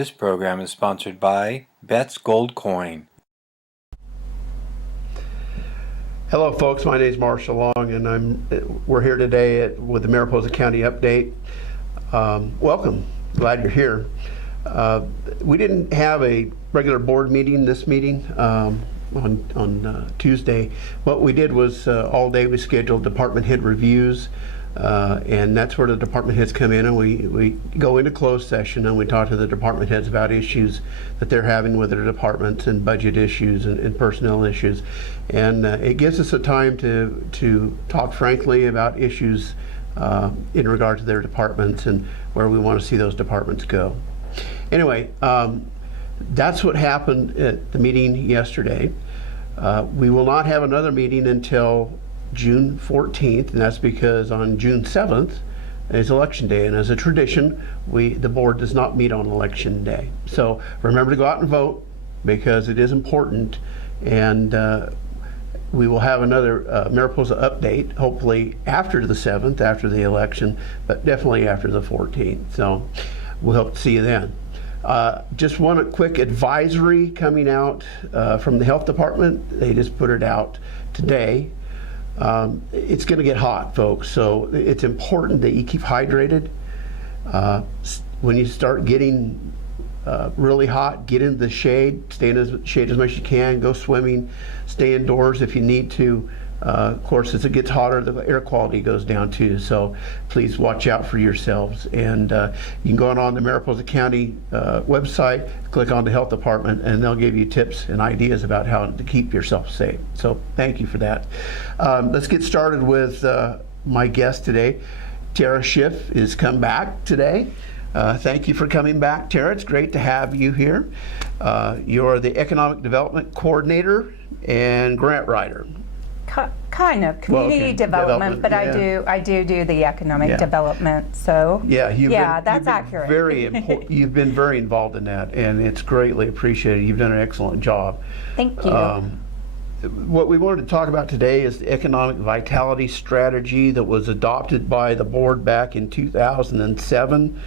This program is sponsored by Bet's Gold Coin. Hello folks, my name is Marshall Long and we're here today with the Mariposa County Update. Welcome, glad you're here. We didn't have a regular board meeting this meeting on Tuesday. What we did was all day we scheduled department head reviews, and that's where the department heads come in, and we go into closed session and we talk to the department heads about issues that they're having with their departments and budget issues and personnel issues. And it gives us a time to talk frankly about issues in regard to their departments and where we want to see those departments go. Anyway, that's what happened at the meeting yesterday. We will not have another meeting until June 14th, and that's because on June 7th is election day, and as a tradition, the board does not meet on election day. So remember to go out and vote because it is important, and we will have another Mariposa update hopefully after the 7th, after the election, but definitely after the 14th. So we'll hope to see you then. Just one quick advisory coming out from the health department. They just put it out today. It's going to get hot, folks, so it's important that you keep hydrated. When you start getting really hot, get into the shade, stay in the shade as much as you can, go swimming, stay indoors if you need to. Of course, as it gets hotter, the air quality goes down too, so please watch out for yourselves. And you can go on the Mariposa County website, click on the health department, and they'll give you tips and ideas about how to keep yourself safe. So thank you for that. Let's get started with my guest today. Tara Schiff is come back today. Thank you for coming back, Tara. It's great to have you here. You're the Economic Development Coordinator and Grant Writer. Kind of community development, but yeah. I do the economic development. So that's accurate. Very important. You've been very involved in that, and it's greatly appreciated. You've done an excellent job. Thank you. What we wanted to talk about today is the economic vitality strategy that was adopted by the board back in 2007.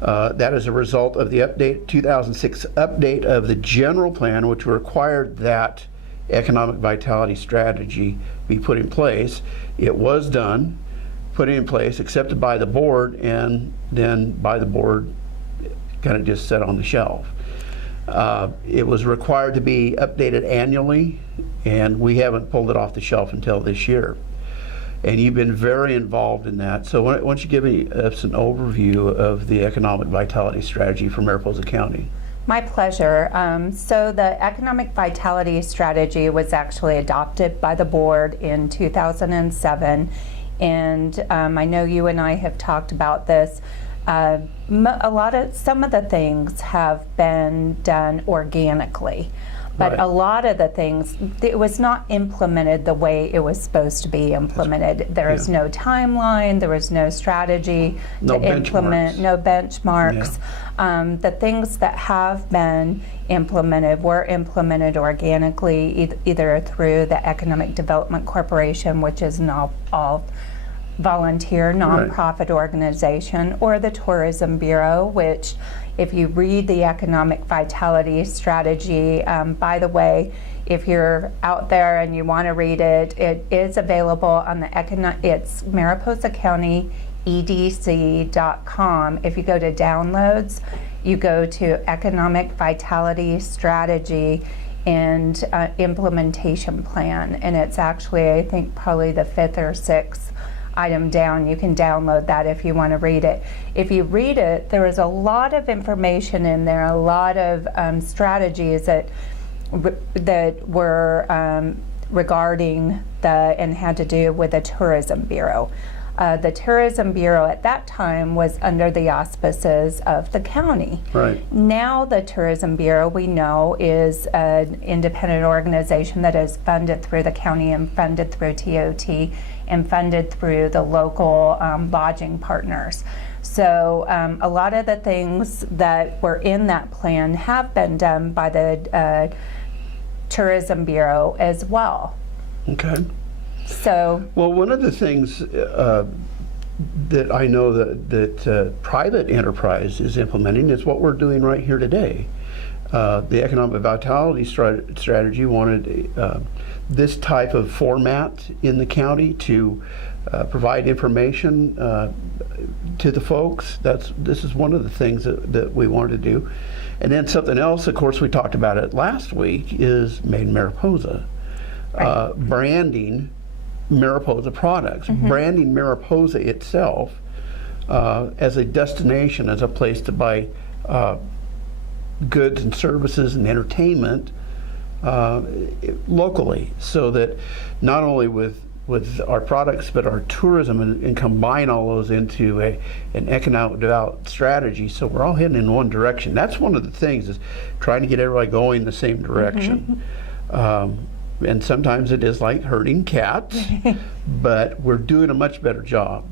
That is a result of the 2006 update of the general plan, which required that economic vitality strategy be put in place. It was done, put in place, accepted by the board, and then by the board kind of just set on the shelf. It was required to be updated annually, and we haven't pulled it off the shelf until this year. And you've been very involved in that. So why don't you give us an overview of the economic vitality strategy for Mariposa County? My pleasure. So the economic vitality strategy was actually adopted by the board in 2007, and I know you and I have talked about this. Some of the things have been done organically, but a lot of the things, it was not implemented the way it was supposed to be implemented. There is no timeline, there was no strategy to implement, no benchmarks. The things that have been implemented were implemented organically, either through the Economic Development Corporation, which is an all volunteer nonprofit organization, or the Tourism Bureau, which if you read the Economic Vitality Strategy, by the way, if you're out there and you want to read it, it is available on it's Mariposa County EDC.com. If you go to downloads, you go to Economic Vitality Strategy and Implementation Plan, and it's actually, I think, probably the 5th or 6th item down. You can download that if you want to read it. If you read it, there is a lot of information in there, a lot of strategies that were regarding and had to do with the Tourism Bureau. The Tourism Bureau at that time was under the auspices of the county. Right. Now the Tourism Bureau, we know, is an independent organization that is funded through the county and funded through TOT and funded through the local lodging partners. So a lot of the things that were in that plan have been done by the Tourism Bureau as well. Okay. So, well, one of the things that I know that private enterprise is implementing is what we're doing right here today. The economic vitality strategy wanted this type of format in the county to provide information to the folks. This is one of the things that we wanted to do. And then something else, of course, we talked about it last week, is Made in Mariposa. Right. Branding Mariposa products, branding Mariposa itself as a destination, as a place to buy goods and services and entertainment locally, so that not only with our products but our tourism, and combine all those into an economic development strategy, so we're all heading in one direction. That's one of the things, is trying to get everybody going the same direction. And sometimes it is like herding cats, but we're doing a much better job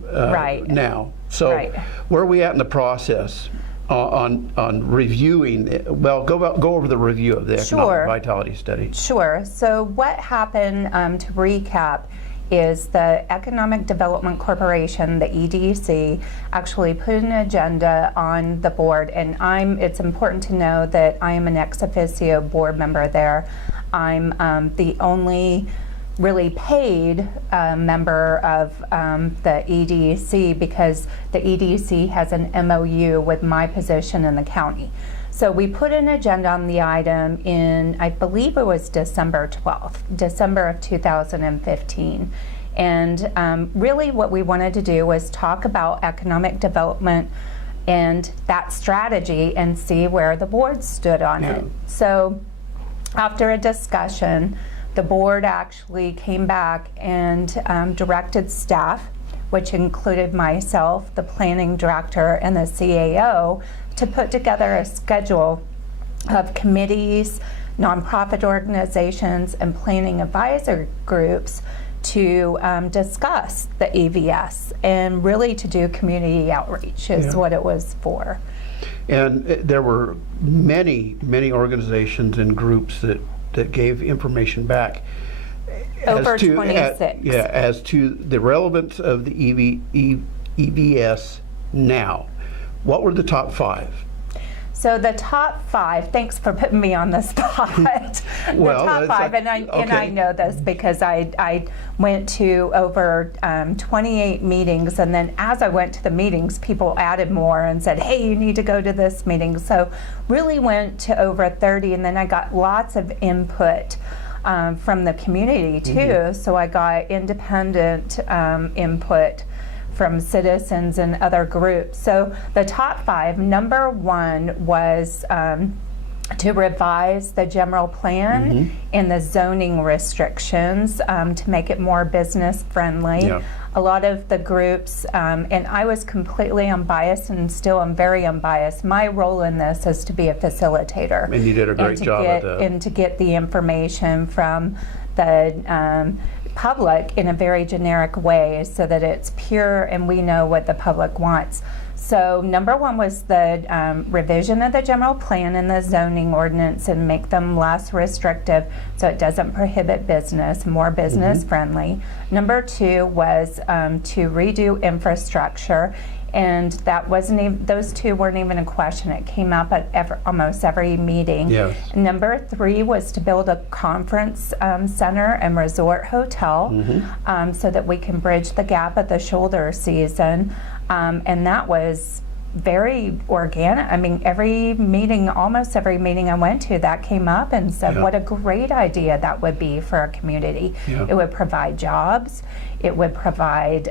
now. So where are we at in the process on reviewing? Well, go over the review of the economic vitality study. Sure. So what happened, to recap, is the Economic Development Corporation, the EDC, actually put an agenda on the board, and it's important to know that I am an ex officio board member there. I'm the only really paid member of the EDC, because the EDC has an MOU with my position in the county. So we put an agenda on the item in, I believe it was December 12th, December of 2015. And really what we wanted to do was talk about economic development and that strategy and see where the board stood on it. So after a discussion, the board actually came back and directed staff, which included myself, the planning director, and the CAO, to put together a schedule of committees, nonprofit organizations, and planning advisor groups to discuss the EVS, and really to do community outreach is what it was for. And there were many organizations and groups that gave information back. Over 26. As to the relevance of the EVS now. What were the top 5? So the top 5, thanks for putting me on the spot. Well, the top 5, and I know this because I went to over 28 meetings, and then as I went to the meetings, people added more and said, hey, you need to go to this meeting. So really went to over 30, and then I got lots of input from the community too. So I got independent input from citizens and other groups. So the top 5, number 1 was to revise the general plan and the zoning restrictions to make it more business friendly. A lot of the groups, and I was completely unbiased and still am very unbiased. My role in this is to be a facilitator. And you did a great job at that. And to get the information from the public in a very generic way so that it's pure and we know what the public wants. So number 1 was the revision of the general plan and the zoning ordinance and make them less restrictive so it doesn't prohibit business, more business friendly. Number 2 was to redo infrastructure, and that wasn't even, those 2 weren't even a question. It came up at almost every meeting. Number 3 was to build a conference center and resort hotel so that we can bridge the gap at the shoulder season. And that was very organic. I mean, every meeting, almost every meeting I went to, that came up and said what a great idea that would be for our community. It would provide jobs. It would provide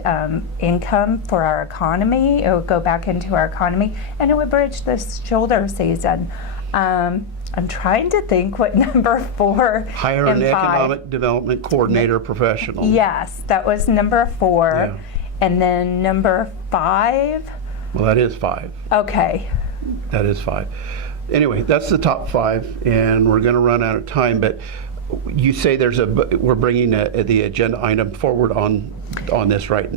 income for our economy. It would go back into our economy, and it would bridge the shoulder season. I'm trying to think what number 4 Hire an economic development coordinator professional. Yes, that was number 4. And then number 5. Well, that is 5. Okay. That is 5. Anyway, that's the top 5, and we're going to run out of time. But you say we're bringing the agenda item forward on this, right?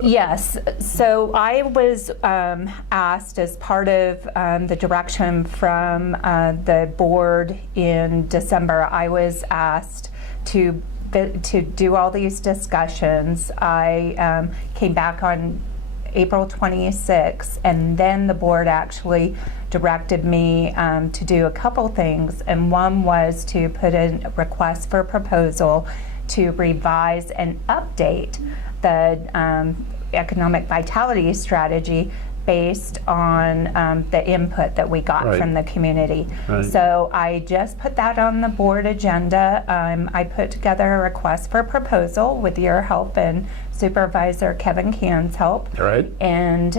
Yes. So I was asked, as part of the direction from the board in December, I was asked to do all these discussions. I came back on April 26th, and then the board actually directed me to do a couple things, and one was to put in a request for proposal to revise and update the economic vitality strategy based on the input that we got Right. from the community. Right. So I just put that on the board agenda. I put together a request for proposal with your help and Supervisor Kevin Can's help. All right. And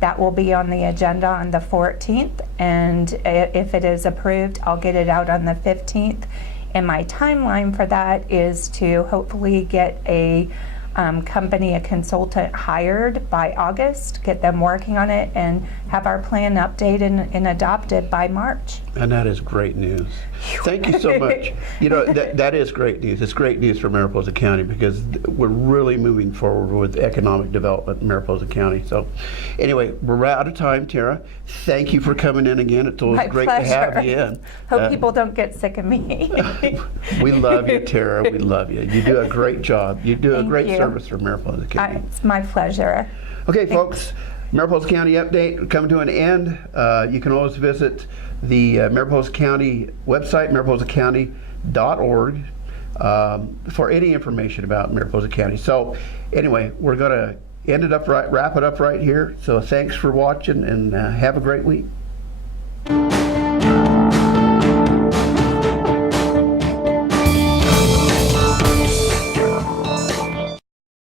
that will be on the agenda on the 14th. And if it is approved, I'll get it out on the 15th. And my timeline for that is to hopefully get a company, a consultant hired by August, get them working on it, and have our plan updated and adopted by March. And that is great news. Thank you so much. You know, that is great news. It's great news for Mariposa County because we're really moving forward with economic development in Mariposa County. So anyway, we're out of time, Tara. Thank you for coming in again. It's always My great pleasure. to have you in. Hope people don't get sick of me. We love you, Tara. We love you. You do a great job. You do a Thank great you. service for Mariposa County. It's my pleasure. Okay, folks, Mariposa County update coming to an end. You can always visit the Mariposa County website, mariposacounty.org, for any information about Mariposa County. So anyway, we're going to wrap it up right here. So thanks for watching, and have a great week.